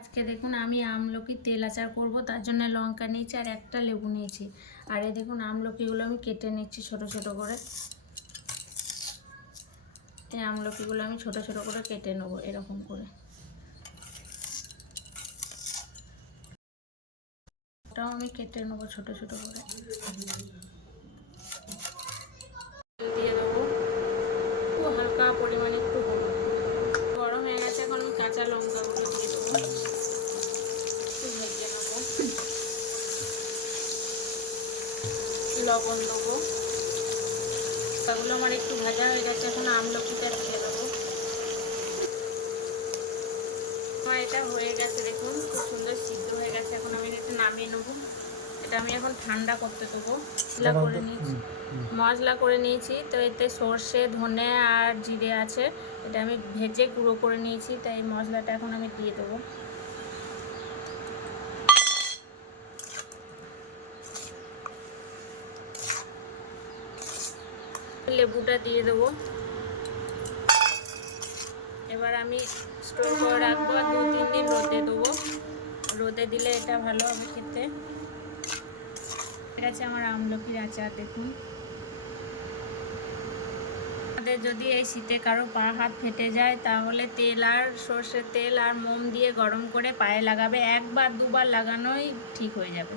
আজকে দেখুন আমি আমলকি তেল আচার করব, তার জন্য লঙ্কা নিয়েছি আর একটা লেবু নিয়েছি। আর এই দেখুন আমলকিগুলো আমি কেটে নিচ্ছি ছোট ছোট করে। এই আমলকিগুলো আমি ছোট ছোট করে কেটে নেবো এরকম করে। ওটাও আমি কেটে নেবো ছোট ছোট করে। দিয়ে দেবো একটু হালকা পরিমাণে একটু হলুদ। গরম হয়ে গেছে, এখন আমি কাঁচা লঙ্কাগুলো দিয়ে দেবো, একটু ভেজে নেবো। লবণ দেবো। লঙ্কাগুলো আমার একটু ভাজা হয়ে গেছে, এখন আমলকিটা দিয়ে দেবো। আমার এটা হয়ে গেছে, দেখুন খুব সুন্দর সিদ্ধ হয়ে গেছে। এখন আমি এটা নামিয়ে নেবো। এটা আমি এখন ঠান্ডা করতে দেবো। মশলা করে নিয়েছি তো এতে সর্ষে, ধনে আর জিরে আছে। এটা আমি ভেজে গুঁড়ো করে নিয়েছি, তাই এই মশলাটা এখন আমি দিয়ে দেবো। লেবুটা দিয়ে দেবো। এবার আমি স্টোর করে রাখবো আর 2-3 দিন রোদে দেবো। রোদে দিলে এটা ভালো হবে খেতে। ঠিক আছে, আমার আমলকির আচার দেখুন। আমাদের যদি এই শীতে কারো পা হাত ফেটে যায়, তাহলে তেল আর সর্ষের তেল আর মোম দিয়ে গরম করে পায়ে লাগাবে। 1-2 বার লাগানোই ঠিক হয়ে যাবে।